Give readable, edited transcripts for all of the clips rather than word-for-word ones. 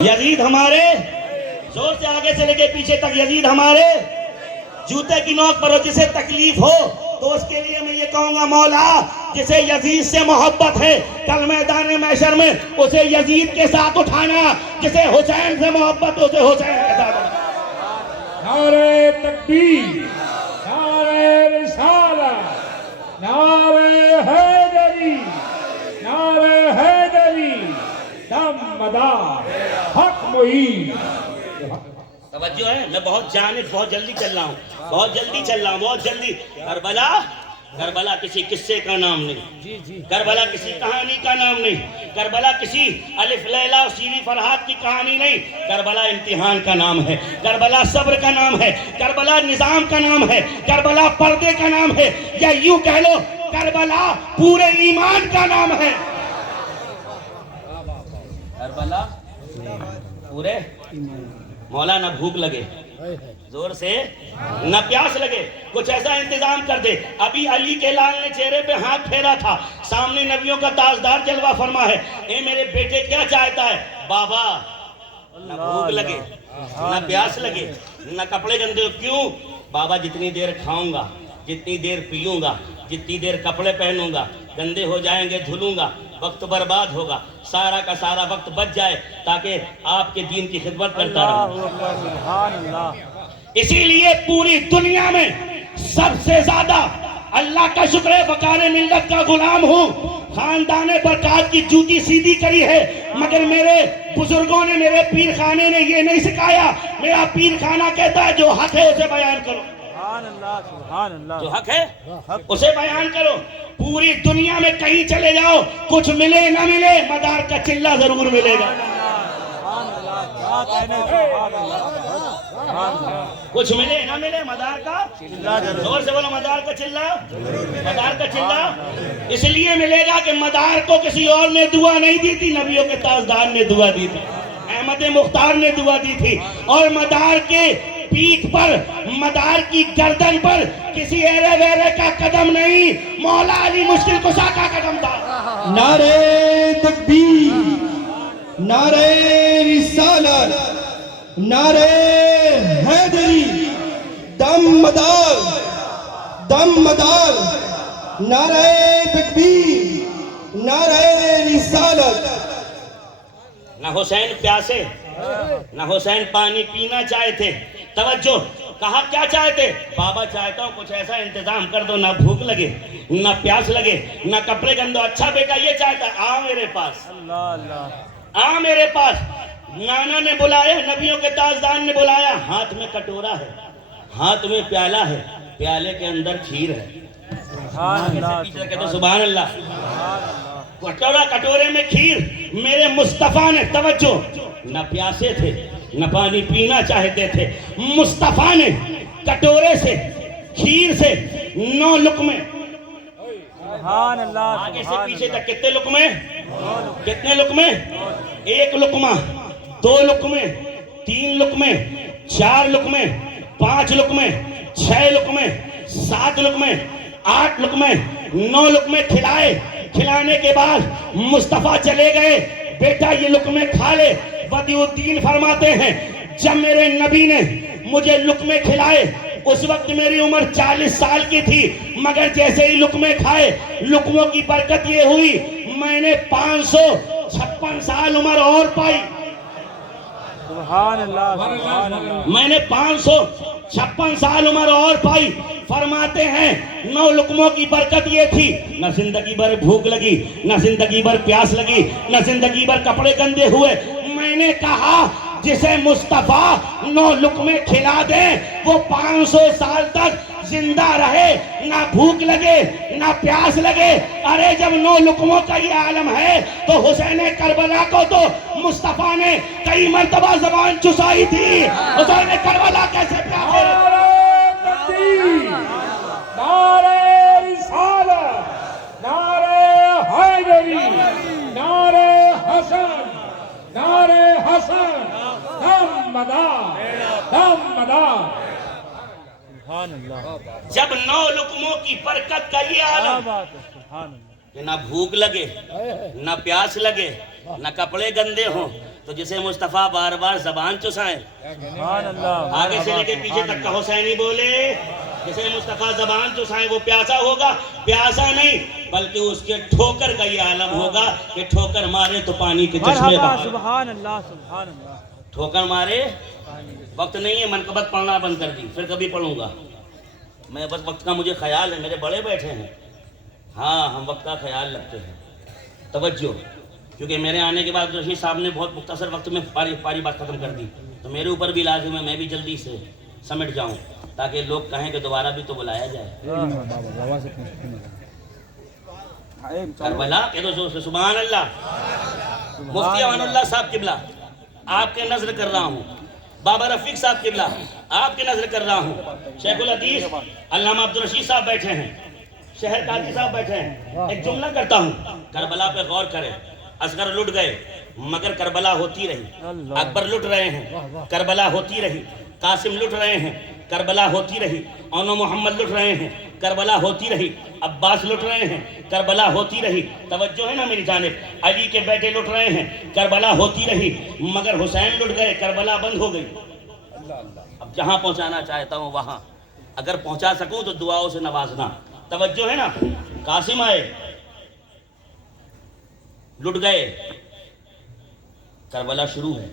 یزید ہمارے زور سے آگے سے لے کے پیچھے تک یزید ہمارے جوتے کی نوک پر ہو، جسے تکلیف ہو تو اس کے لیے میں یہ کہوں گا مولا جسے یزید سے محبت ہے کل میدان محشر میں اسے یزید کے ساتھ اٹھانا، جسے حسین سے محبت اسے حسین کے ساتھ اٹھانا۔ نعرہ تکبیر، نعرہ رسالت، نعرہ حیدری، نعرہ حیدری، دم مدار حق معین۔ توجہ ہے، میں بہت جلدی چل رہا ہوں، بہت جلدی۔ کربلا کسی قصے کا نام نہیں، کربلا کسی کہانی کا نام نہیں، کربلا کسی الف لیلا اور شیریں فرحات کی کہانی نہیں، کربلا امتحان کا نام ہے، کربلا صبر کا نام ہے، کربلا نظام کا نام ہے، کربلا پردے کا نام ہے، یا یوں کہہ لو کربلا پورے ایمان کا نام ہے۔ کربلا پورے مولا نہ بھوک لگے زور سے نہ پیاس لگے، کچھ ایسا انتظام کر دے۔ ابھی علی کے لال نے چہرے پہ ہاتھ پھیرا تھا، سامنے نبیوں کا تاجدار جلوہ فرما ہے، اے میرے بیٹے کیا چاہتا ہے؟ بابا نہ بھوک لگے نہ پیاس لگے نہ کپڑے گندے ہو۔ کیوں؟ بابا جتنی دیر کھاؤں گا، جتنی دیر پیوں گا، جتنی دیر کپڑے پہنوں گا، گندے ہو جائیں گے دھلوں گا، وقت برباد ہوگا، سارا کا سارا وقت بچ جائے تاکہ آپ کے دین کی خدمت کرتا رہوں۔ اسی لیے پوری دنیا میں سب سے زیادہ اللہ کا شکر ہے وقار ملت کا غلام ہوں، خاندان برکات کی جوتی سیدھی کری ہے، مگر میرے بزرگوں نے، میرے پیر خانے نے یہ نہیں سکھایا۔ میرا پیر خانہ کہتا ہے جو حق ہے اسے بیان کرو، جو حق ہے اسے بیان کرو۔ پوری دنیا میں کہیں چلے جاؤ، کچھ ملے نہ ملے، مدار کا چلہ ضرور ملے گا۔ کچھ ملے نہ ملے، مدار کا زور سے بولو، مدار کا چلہ، مدار کا چلہ اس لیے ملے گا کہ مدار کو کسی اور نے دعا نہیں دی تھی، نبیوں کے تاجدار نے دعا دی تھی، احمد مختار نے دعا دی تھی، اور مدار کے پیٹھ پر، مدار کی گردن پر کسی ایرے ویرے کا قدم نہیں، مولا علی مشکل کشا کا قدم تھا۔ نعرہ تکبیر، نعرہ رسالت، نعرہ حیدری، دم مدار، دم مدار، نعرہ تکبیر، نعرہ رسالت۔ نہ حسین پیاسے، نہ حسین پانی پینا چاہے تھے، توجہ، کہا کیا چاہتے؟ بابا چاہتا ہوں کچھ ایسا انتظام کر دو نہ بھوک لگے نہ پیاس لگے نہ کپڑے گندو۔ اچھا بیٹا یہ چاہتا ہے، آ میرے پاس، آ میرے پاس۔ نانا نے بلایا، نبیوں کے تاجدار نے بلایا، ہاتھ میں کٹورا ہے، ہاتھ میں پیالہ ہے، پیالے کے اندر کھیر ہے۔ کہتے سبحان اللہ، کٹورے میں کھیر، میرے مصطفیٰ نے، توجہ، نہ پیاسے تھے نہ پانی پینا چاہتے تھے، مصطفیٰ نے کٹورے سے، کھیر سے 9 لقمے، آگے سے پیچھے تک کتنے لقمے؟ کتنے لقمے؟ 1 لقمہ، 2 لقمے، 3 لقمے، 4 لقمے، 5 لقمے، 6 لقمے، 7 لقمے، 8 لقمے، 9 لقمے کھلائے۔ کھلانے کے بعد مصطفیٰ چلے گئے، بیٹا یہ لقمے کھا لے۔ ودیع الدین فرماتے ہیں جب میرے نبی نے مجھے لقمے کھلائے اس وقت میری عمر 40 سال کی تھی، مگر جیسے ہی لقمے کھائے لقموں کی برکت یہ ہوئی میں نے 556 سال عمر اور پائی۔ میں نے 556 سال عمر اور پائی۔ فرماتے ہیں 9 لقموں کی برکت یہ تھی، نہ زندگی بھر بھوک لگی، نہ زندگی بھر پیاس لگی، نہ زندگی بھر کپڑے گندے ہوئے۔ میں نے کہا جسے مصطفیٰ 9 لقمے کھلا دے وہ 500 سال تک زندہ رہے، نہ بھوک لگے نہ پیاس لگے۔ ارے جب 9 لقموں کا یہ عالم ہے تو حسین کربلا کو تو مصطفیٰ نے کئی مرتبہ زبان چسائی تھی، حسین کربلا کیسے پیاسے؟ نعرہ رسالت، نعرہ حیدری، نعرہ حسن، نعرہ حسن، دم مدار، دم مدار۔ جب 9 لقموں کی برکت کا یہ عالم کہ نہ بھوک لگے نہ پیاس لگے نہ کپڑے گندے ہوں، تو جسے مصطفیٰ بار بار زبان چسائے، آگے سے لے کے پیچھے تک کا حسینی بولے، جسے مصطفیٰ زبان چسائے وہ پیاسا ہوگا، پیاسا نہیں بلکہ اس کے ٹھوکر کا یہ عالم ہوگا کہ ٹھوکر مارے تو پانی کے چشمے بہائے۔ سبحان اللہ سبحان اللہ۔ ٹھوکر مارے، وقت نہیں ہے منقبت پڑھنا بند کر دی، پھر کبھی پڑھوں گا میں، بس وقت کا مجھے خیال ہے، میرے بڑے بیٹھے ہیں، ہاں ہم وقت کا خیال رکھتے ہیں۔ توجہ، کیونکہ میرے آنے کے بعد رشید صاحب نے بہت مختصر وقت میں پاری بات ختم کر دی، تو میرے اوپر بھی لازم ہے میں بھی جلدی سے سمٹ جاؤں تاکہ لوگ کہیں کہ دوبارہ بھی تو بلایا جائے۔ کربلا کہہ دو زور سے سبحان اللہ۔ مفتی امان اللہ صاحب قبلہ آپ کے نظر کر رہا ہوں، بابا رفیق صاحب قبلہ آپ کے نظر کر رہا ہوں، شیخ الحدیث علامہ عبدالرشید صاحب بیٹھے ہیں، شہر قاضی صاحب بیٹھے ہیں۔ ایک جملہ کرتا ہوں، کربلا پہ غور کریں۔ اصغر لٹ گئے مگر کربلا ہوتی رہی، اکبر لٹ رہے ہیں کربلا ہوتی رہی، قاسم لٹ رہے ہیں کربلا ہوتی رہی، اونو محمد لٹ رہے ہیں کربلا ہوتی رہی، عباس لٹ رہے ہیں کربلا ہوتی رہی۔ توجہ ہے نا میری جانب، علی کے بیٹے لٹ رہے ہیں کربلا ہوتی رہی، مگر حسین لٹ گئے کربلا بند ہو گئی۔ اب جہاں پہنچانا چاہتا ہوں وہاں، اگر پہنچا سکوں تو دعاؤں سے نوازنا۔ توجہ ہے نا، قاسم آئے لٹ گئے کربلا شروع ہے،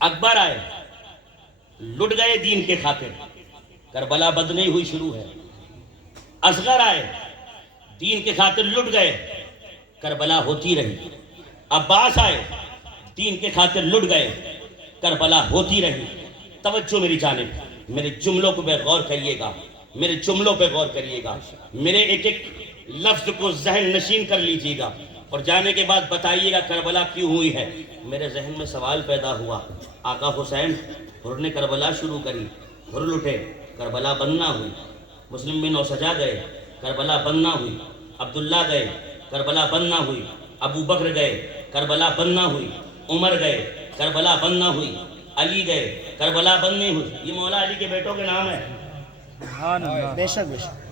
اکبر آئے لٹ گئے دین کے خاطر، کربلا بند نہیں ہوئی شروع ہے۔ اصغر آئے دین کے خاطر لٹ گئے، کربلا ہوتی رہی۔ عباس آئے دین کے خاطر لٹ گئے، کربلا ہوتی رہی۔ توجہ میری جانب، میرے جملوں کو غور کریے گا، میرے جملوں پہ غور کریے گا، میرے ایک ایک لفظ کو ذہن نشین کر لیجیے گا اور جانے کے بعد بتائیے گا کربلا کیوں ہوئی ہے۔ میرے ذہن میں سوال پیدا ہوا، آقا حسین ہر نے کربلا شروع کری، ہر لٹے کربلا بند نہ ہوئی، مسلم بن سجا گئے کربلا بند نہ ہوئی، عبداللہ گئے کربلا بند نہ ہوئی، ابو بکر گئے کربلا بند نہ ہوئی، عمر گئے کربلا بند نہ ہوئی، علی گئے کربلا بند نہیں ہوئی۔ یہ مولا علی کے بیٹوں کے نام ہے۔ بے شک بے شک۔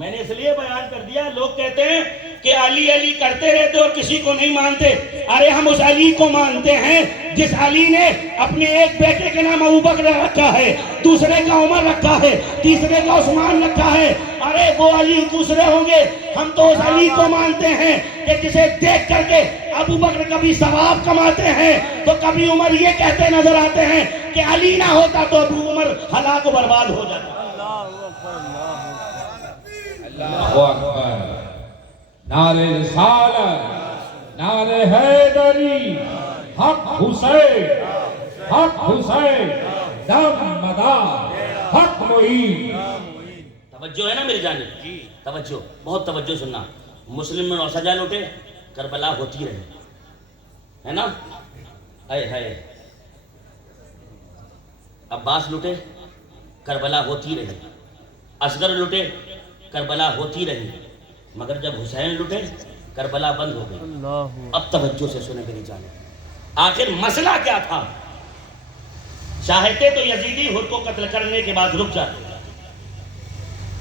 میں نے اس لیے بیان کر دیا، لوگ کہتے ہیں کہ علی علی کرتے رہتے اور کسی کو نہیں مانتے۔ ارے ہم اس علی کو مانتے ہیں جس علی نے اپنے ایک بیٹے کے نام ابو بکر رکھا ہے، دوسرے کا عمر رکھا ہے، تیسرے کا عثمان رکھا ہے۔ ارے وہ علی دوسرے ہوں گے، ہم تو اس علی کو مانتے ہیں کہ جسے دیکھ کر کے ابو بکر کبھی ثواب کماتے ہیں تو کبھی عمر یہ کہتے نظر آتے ہیں کہ علی نہ ہوتا تو ابو عمر ہلاک و برباد ہو جاتا۔ اللہ اکبر، نعرہ رسالت، نعرہ حیدری، حق حسین، حق حسین، دم مدار، حق معین۔ توجہ ہے نا میری جانب، توجہ، بہت توجہ سننا۔ مسلم میں سجا لوٹے کربلا ہوتی رہے، ہے نا، ہائے ہائے۔ عباس لوٹے کربلا ہوتی رہی، اصغر لوٹے کربلا ہوتی رہی، مگر جب حسین لٹے کربلا بند ہو گئی۔ اب توجہ سے سنیں میری جانب، آخر مسئلہ کیا تھا؟ چاہتے تو یزیدی ہر کو قتل کرنے کے بعد رک جاتے،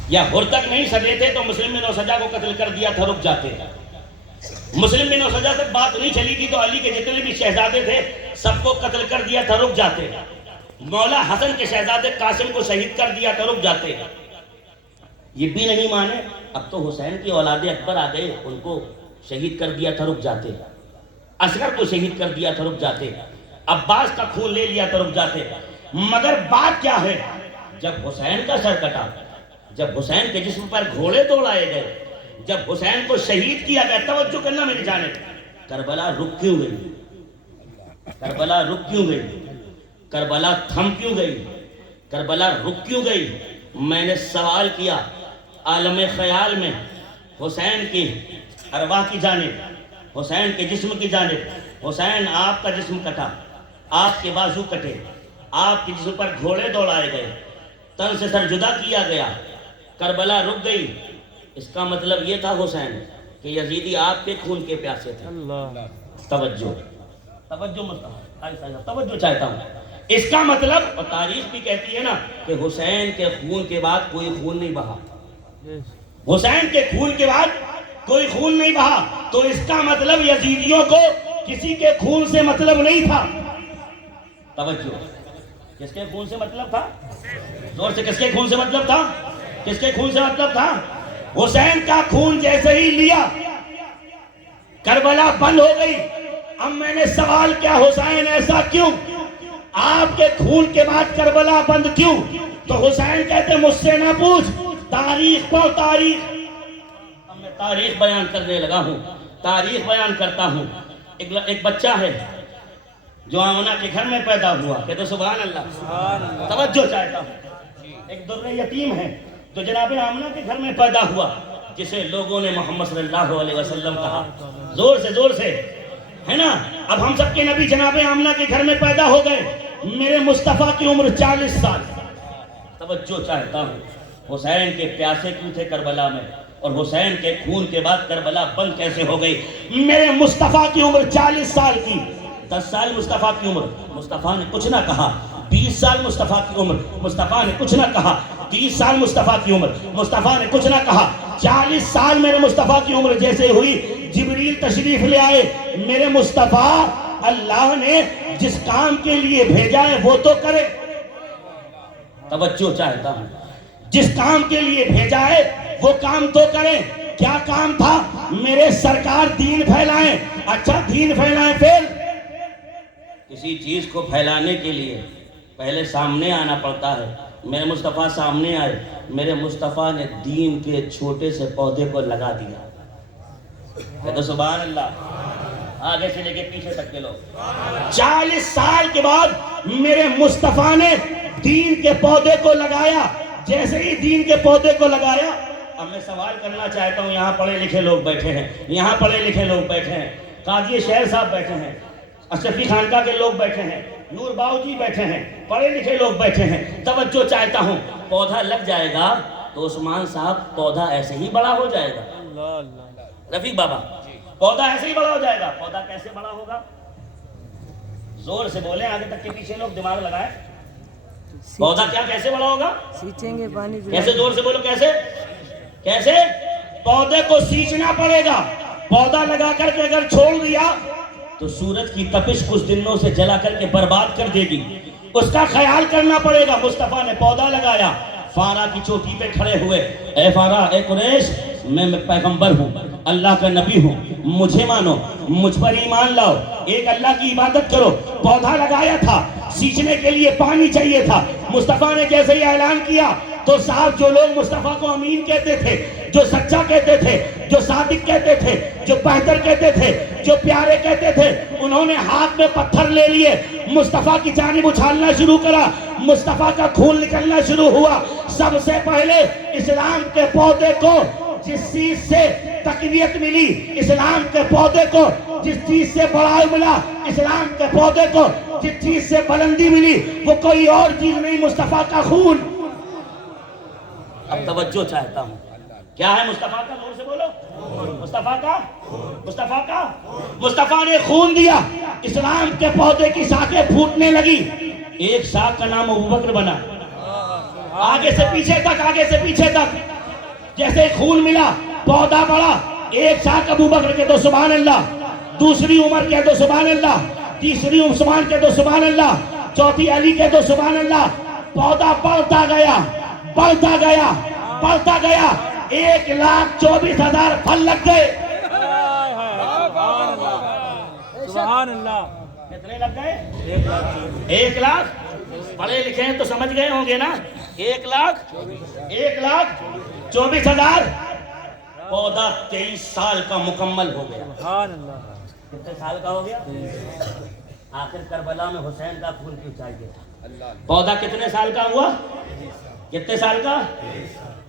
یا ہر تک نہیں سجے تھے تو مسلم بن سجا کو قتل کر دیا تھا رک جاتے۔ مسلم بن سجا تک بات نہیں چلی تھی تو علی کے جتنے بھی شہزادے تھے سب کو قتل کر دیا تھا رک جاتے۔ مولا حسن کے شہزادے قاسم کو شہید کر دیا تھا رک جاتے۔ یہ بھی نہیں مانے، اب تو حسین کی اولاد اکبر آ گئے، ان کو شہید کر دیا تھا رک جاتے، اصغر کو شہید کر دیا تھا رک جاتے، عباس کا خون لے لیا تھا رک جاتے۔ مگر بات کیا ہے؟ جب حسین کا سر کٹا، جب حسین کے جسم پر گھوڑے دوڑائے گئے، جب حسین کو شہید کیا گیا، توجہ کرنا میری جانب، کربلا رک کیوں گئی؟ کربلا رک کیوں گئی؟ کربلا تھم کیوں گئی؟ کربلا رک کیوں گئی؟ میں نے سوال کیا، عالم خیال میں حسین کی ارواح کی جانب، حسین کے جسم کی جانب، حسین آپ کا جسم کٹا، آپ کے بازو کٹے، آپ کے جسم پر گھوڑے دوڑائے گئے، تن سے سر جدا کیا گیا، کربلا رک گئی۔ اس کا مطلب یہ تھا حسین کہ یزیدی آپ کے خون کے پیاسے تھے۔ توجہ، توجہ مصطفیٰ، توجہ چاہتا ہوں۔ اس کا مطلب، اور تاریخ بھی کہتی ہے نا کہ حسین کے خون کے بعد کوئی خون نہیں بہا، حسین کے خون کے بعد کوئی خون نہیں بہا، تو اس کا مطلب یزیدیوں کو کسی کے خون سے مطلب نہیں تھا. توجہ, کس کے خون سے مطلب تھا؟ زور سے, کس کے خون سے مطلب تھا؟ کس کے خون سے مطلب تھا؟ حسین کا خون جیسے ہی لیا کربلا بند ہو گئی. اب میں نے سوال کیا, حسین ایسا کیوں؟ آپ کے خون کے بعد کربلا بند کیوں؟ تو حسین کہتے مجھ سے نہ پوچھ, تاریخ پڑھ تاریخ. اب میں تاریخ بیان کرنے لگا ہوں, تاریخ بیان کرتا ہوں. ایک بچہ ہے جو آمنہ کے گھر میں پیدا ہوا, کہتے سبحان اللہ. توجہ چاہتا ہوں. ایک در یتیم ہے تو جناب آمنہ کے گھر میں پیدا ہوا, جسے لوگوں نے محمد صلی اللہ علیہ وسلم کہا. زور سے ہے نا. اب ہم سب کے نبی جناب آمنہ کے گھر میں پیدا ہو گئے. میرے مصطفیٰ کی عمر 40 سال. توجہ چاہتا ہوں, حسین کے پیاسے کیوں تھے کربلا میں, اور حسین کے خون کے بعد کربلا بند کیسے ہو گئی؟ میرے مصطفیٰ کی عمر 40 سال کی. 10 سال مصطفیٰ کی عمر, مصطفیٰ نے کچھ نہ کہا. 20 سال مصطفیٰ کی عمر, مصطفیٰ نے کچھ نہ کہا. 30 سال مصطفیٰ کی عمر, مصطفیٰ نے کچھ نہ کہا. 40 سال میرے مصطفیٰ کی عمر جیسے ہوئی, جبریل تشریف لے آئے. میرے مصطفیٰ, اللہ نے جس کام کے لیے بھیجا ہے وہ تو کرے. توجہ چاہتا ہوں, جس کام کے لیے بھیجا ہے وہ کام تو کرے. کیا کام تھا؟ میرے سرکار دین پھیلائیں. اچھا دین پھیلائیں, پھر کسی چیز کو پھیلانے کے لیے پہلے سامنے آنا پڑتا ہے. میرے مصطفیٰ سامنے آئے. میرے مصطفیٰ نے دین کے چھوٹے سے پودے کو لگا دیا. کہتے سبحان اللہ. آگے سے لے کے پیچھے تک کے لوگ. 40 سال کے بعد میرے مصطفیٰ نے دین کے پودے کو لگایا. جیسے ہی دین کے پودے کو لگایا, اب میں سوال کرنا چاہتا ہوں. یہاں پڑھے لکھے لوگ بیٹھے ہیں, یہاں پڑھے لکھے لوگ بیٹھے ہیں, قاضی شہر صاحب بیٹھے ہیں, اشرفی خانقاہ کے لوگ بیٹھے ہیں, نور باؤ جی بیٹھے ہیں, پڑھے لکھے لوگ بیٹھے ہیں. توجہ چاہتا ہوں, پودا لگ جائے گا تو عثمان صاحب پودا ایسے ہی بڑا ہو جائے گا. رفیق بابا, پودا ایسے ہی بڑا ہو جائے گا. پودا کیسے بڑا ہوگا؟ زور سے بولیں, آگے تک کے پیچھے لوگ دماغ لگائیں. پودا کیا کیسے بڑا ہوگا؟ سینچیں گے پانی. کیسے؟ زور سے بولو, کیسے؟ کیسے؟ پودے کو سینچنا پڑے گا. پودا لگا کر کے اگر چھوڑ دیا تو سورج کی تپش کچھ دنوں سے جلا کر کے برباد کر دے گی. اس کا خیال کرنا پڑے گا. مصطفیٰ نے پودا لگایا, فارا کی چوٹی پہ کھڑے ہوئے. اے فارا, اے قریش, میں پیغمبر ہوں, اللہ کا نبی ہوں, مجھے مانو, مجھ پر ایمان لاؤ, ایک اللہ کی عبادت کرو. پودا لگایا تھا, سینچنے کے لیے پانی چاہیے تھا. مصطفیٰ نے جیسے ہی اعلان کیا تو صاحب جو لوگ مصطفیٰ کو امین کہتے تھے, جو سچا کہتے تھے, جو صادق کہتے تھے, جو بہتر کہتے تھے, جو پیارے کہتے تھے, انہوں نے ہاتھ میں پتھر لے لیے, مصطفیٰ کی جانب اچھالنا شروع کرا. مصطفیٰ کا خون نکلنا شروع ہوا. سب سے پہلے اسلام کے پودے کو جس چیز سے تقویت ملی, اسلام کے پودے کو جس چیز سے بڑھائی ملا, اسلام کے پودے کو جس چیز سے بلندی ملی, وہ کوئی اور چیز نہیں, مصطفیٰ کا خون. اب توجہ چاہتا ہوں, کیا ہے مصطفیٰ کا؟ زور سے بولو. مصطفیٰ نے خون دیا. اسلام کے پودے کی شاخیں پھوٹنے لگی. ایک شاخ کا نام ابوبکر بنا. آگے سے پیچھے تک, آگے سے پیچھے تک جیسے خون ملا, پودا بڑا. ایک شاخ ابوبکر کے تو سبحان اللہ, دوسری عمر کے تو سبحان اللہ, تیسری عثمان کے تو سبحان اللہ, چوتھی علی کے تو سبحان اللہ. پودا بڑھتا گیا, بڑھتا گیا, بڑھتا گیا. 1,24,000 پھل لگ گئے. سبحان اللہ. کتنے لگ گئے؟ 1 لاکھ. پڑھے لکھے ہیں تو سمجھ گئے ہوں گے نا. 1,24,000. پودا 23 سال کا مکمل ہو گیا. سبحان اللہ. کتنے سال کا ہو گیا؟ آخر کربلا میں حسین کا خون کیوں چاہیے تھا؟ پودا کتنے سال کا ہوا؟ کتنے سال کا؟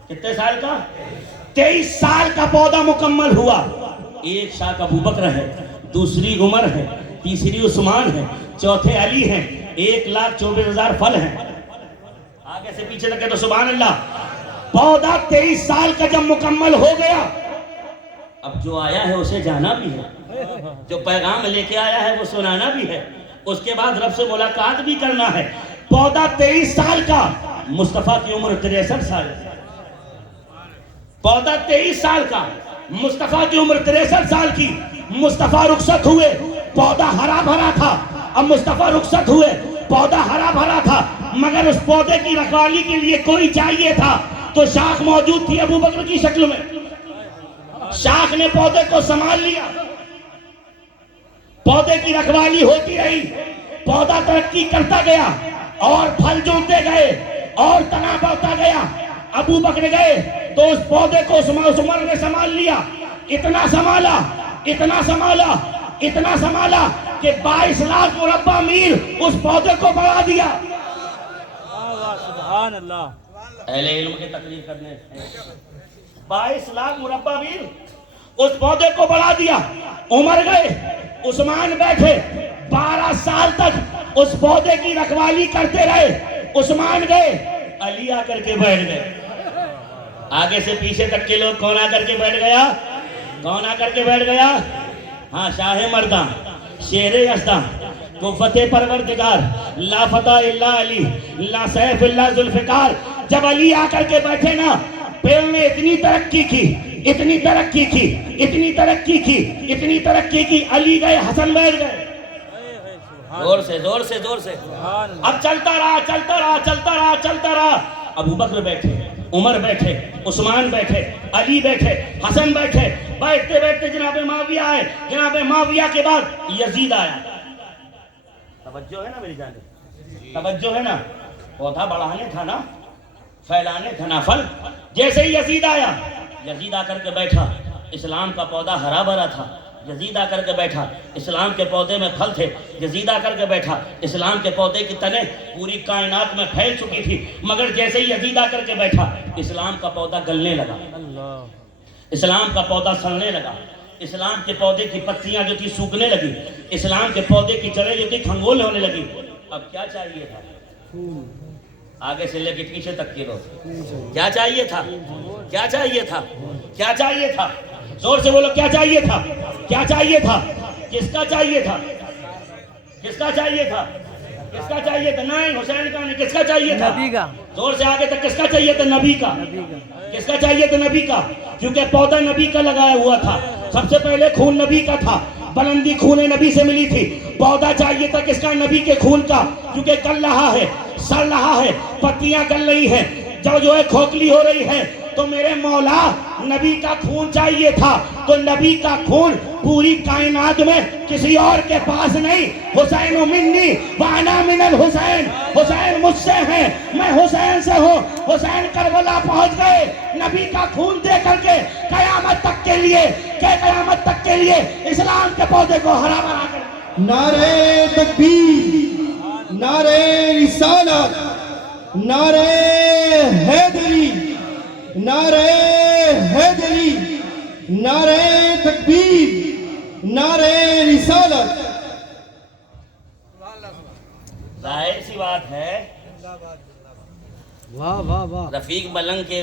کتنے سال کا؟ 23 سال کا پودا مکمل ہوا. ایک شاخ ابوبکر ہے, دوسری عمر ہے, تیسری عثمان ہے, چوتھے علی ہیں. 1,24,000 پھل ہیں. آگے سے پیچھے تک ہے تو سبحان اللہ. پودا 23 سال کا جب مکمل ہو گیا, اب جو آیا ہے اسے جانا بھی ہے, جو پیغام لے کے آیا ہے وہ سنانا بھی ہے, اس کے بعد رب سے ملاقات بھی کرنا ہے. پودا 23 سال کا, مصطفیٰ کی عمر 63 سال. پودا 23 سال کا, مصطفیٰ کی عمر 63 سال کی. مصطفیٰ رخصت ہوئے, پودا ہرا بھرا تھا. اب مصطفیٰ رخصت ہوئے, پودا ہرا بھرا تھا, مگر اس پودے کی رکھوالی کے لیے کوئی چاہیے تھا. تو شاخ موجود تھی ابو بکر کی شکل میں. شاخ نے پودے کو سنبھال لیا, پودے کی رکھوالی ہوتی رہی, پودا ترقی کرتا گیا اور پھل جمتے گئے اور تنا بڑھتا گیا. ابو بکر گئے تو اس پودے کو عمر نے سنبھال لیا. اتنا سنبھالا, اتنا سنبھالا, اتنا سنبھالا کہ 22 لاکھ مربع میل اس پودے کو بڑھا دیا. سبحان اللہ. اہل علم کی تقریر کرنے 22 لاکھ مربع میل اس پودے کو بڑھا دیا. عمر گئے, عثمان بیٹھے, 12 سال تک اس پودے کی رکھوالی کرتے رہے. عثمان گئے, علی آ کر کے بیٹھ گئے. آگے سے پیچھے تک کے لوگ کون آ کر کے بیٹھ گیا؟ کون آ کر کے بیٹھ گیا؟ ہاں, شاہ مرداں, شیر یزداں, کو فتح پروردگار, لا فتح الا علی, لا سیف الا ذوالفقار. جب علی آ کر کے بیٹھے نا, پیڑ نے اتنی ترقی کی, اتنی ترقی کی, اتنی ترقی کی, اتنی ترقی کی. علی گئے, حسن بیٹھ گئے. زور سے زور سے زور سے. اب چلتا رہا, چلتا رہا, چلتا رہا, چلتا رہا. ابو بکر بیٹھے, عمر بیٹھے, عثمان بیٹھے, علی بیٹھے, حسن بیٹھے. بیٹھتے بیٹھتے جناب معاویہ آئے. جناب معاویہ کے بعد یزید آیا. توجہ ہے نا میری جانب, توجہ ہے نا. پودا بڑھانے تھا نا, پھیلانے تھا نا پھل. جیسے ہی یزید آیا, یزید آ کر کے بیٹھا. اسلام کا پودا ہرا بھرا تھا. یزید آ کر کے بیٹھا, اسلام کے پودے میں پھل تھے. یزید آ کر کے بیٹھا, اسلام کے پودے کی تنیں پوری کائنات میں پھیل چکی تھی. مگر جیسے ہی یزید آ کر کے بیٹھا, اسلام کا پودا گلنے لگا, اسلام کا پودا سڑنے لگا, اسلام کے پودے کی پتیاں جو تھی سوکھنے لگی, اسلام کے پودے کی جڑیں جو تھی کھنگول ہونے لگی. اب کیا چاہیے تھا؟ آگے سے لے کے پیچھے تک کی روز کیا چاہیے تھا؟ کیا چاہیے تھا؟ کیا چاہیے تھا؟ زور سے بولو, کیا چاہیے تھا؟ کیا چاہیے تھا؟ کس کا چاہیے تھا؟ کس کا چاہیے تھا؟ کس کا چاہیے تھا؟ نہیں, حسین کا نہیں, کس کا چاہیے تھا؟ نبی کا. زور سے آگے تک, کس کا چاہیے تھا؟ نبی کا. کس کا چاہیے تھا؟ نبی کا. کیونکہ پودا نبی کا لگایا ہوا تھا. سب سے پہلے خون نبی کا تھا, بلندی خون نبی سے ملی تھی. پودا چاہیے تھا کس کا؟ نبی کے خون کا. کیونکہ گل رہا ہے, سڑ رہا ہے, پتیاں گل رہی ہیں, جو ہے کھوکھلی ہو رہی ہے. تو میرے مولا نبی کا خون چاہیے تھا. تو نبی کا خون پوری کائنات میں کسی اور کے پاس نہیں. حسین منی وانا من الحسین, حسین مجھ سے ہے, میں حسین سے ہوں. حسین کربلا پہنچ گئے نبی کا خون دے کر کے قیامت تک کے لیے, کہ قیامت تک کے لیے اسلام کے پودے کو ہرا بھرا کر. نعرے تکبیر, نعرے رسالت, نعرے حیدری, نعرے حیدری, نعرے تکبیر, نعرے رسالت. ظاہر سی بات ہے, واہ واہ واہ. رفیق ملنگ کے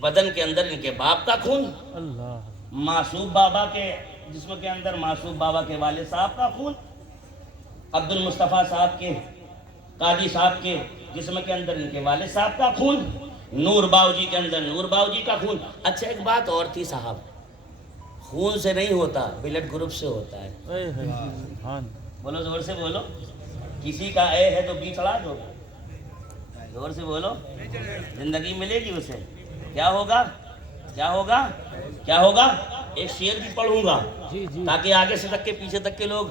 بدن کے اندر ان کے باپ کا خون, اللہ. معصوب بابا کے جسم کے اندر معصوب بابا کے والد صاحب کا خون, عبد المصطفیٰ صاحب کے, قاضی صاحب کے جسم کے اندر ان کے والد صاحب کا خون, نور باؤجی کے اندر نور باؤجی کا خون. اچھا ایک بات اور تھی صاحب, خون سے نہیں ہوتا, بلڈ گروپ سے ہوتا ہے. بولو, زور سے بولو. کسی کا اے ہے تو بی چڑھا دو, زور سے بولو. زندگی ملے گی اسے. کیا ہوگا؟ کیا ہوگا؟ کیا ہوگا؟ ایک شعر بھی پڑھوں گا تاکہ آگے سے تک کے پیچھے تک کے لوگ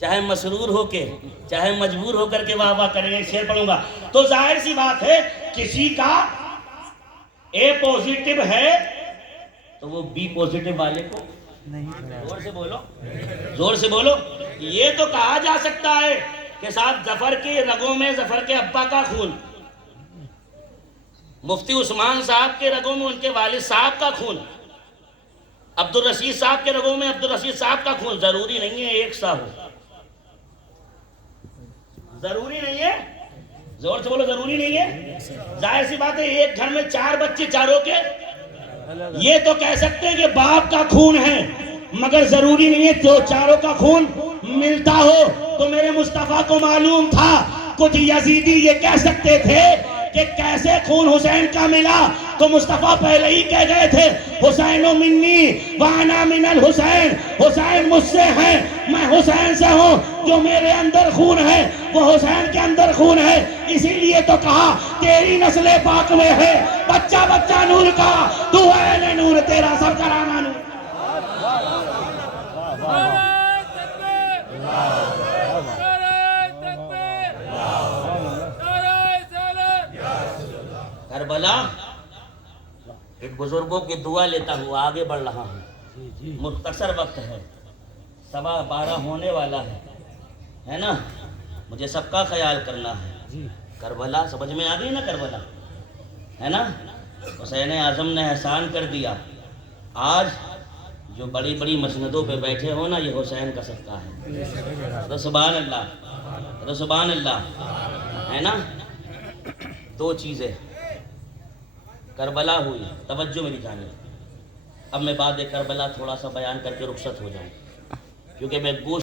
چاہے مسرور ہو کے چاہے مجبور ہو کر کے واہ واہ کریں. ایک شعر پڑھوں گا. تو ظاہر سی بات ہے, کسی کا اے پوزیٹو ہے تو وہ بی پوزیٹو والے کو نہیں. زور سے بولو, زور سے بولو. یہ تو کہا جا سکتا ہے کہ صاحب ظفر کے رگوں میں ظفر کے ابا کا خون, مفتی عثمان صاحب کے رگوں میں ان کے والد صاحب کا خون, عبد الرشید صاحب کے رگوں میں عبد الرشید صاحب کا خون. ضروری نہیں ہے ایک سا ہو, ضروری نہیں ہے. زور سے بولو, ضروری نہیں ہے. ظاہر سی بات ہے, ایک گھر میں 4 بچے, چاروں کے یہ تو کہہ سکتے ہیں کہ باپ کا خون ہے, مگر ضروری نہیں ہے جو چاروں کا خون ملتا ہو. تو میرے مصطفیٰ کو معلوم تھا, کچھ یزیدی یہ کہہ سکتے تھے کہ کیسے خون حسین کا ملا, تو مصطفیٰ پہلے ہی کہہ گئے تھے, حسین منی وانا من الحسین, حسین مجھ سے ہیں, میں حسین سے ہوں، جو میرے اندر خون ہے وہ حسین کے اندر خون ہے، اسی لیے تو کہا تیری نسل پاک میں ہے بچہ بچہ نور کا، تو اہل نور تیرا سب کرامہ نور۔ کربلا ایک بزرگوں کی دعا لیتا ہوا آگے بڑھ رہا ہوں، مختصر وقت ہے، 12:15 ہونے والا ہے نا، مجھے سب کا خیال کرنا ہے۔ کربلا سمجھ میں آ گئی نا، کربلا ہے نا، حسین اعظم نے احسان کر دیا، آج جو بڑی بڑی مسندوں پہ بیٹھے ہو نا، یہ حسین کا صدقہ ہے۔ تو سبحان اللہ، تو سبحان اللہ، ہے نا۔ دو چیزیں کربلا ہوئی، توجہ میری جانب۔ اب میں بعد کربلا تھوڑا سا بیان کر کے رخصت ہو جاؤں، کیونکہ میں گوشت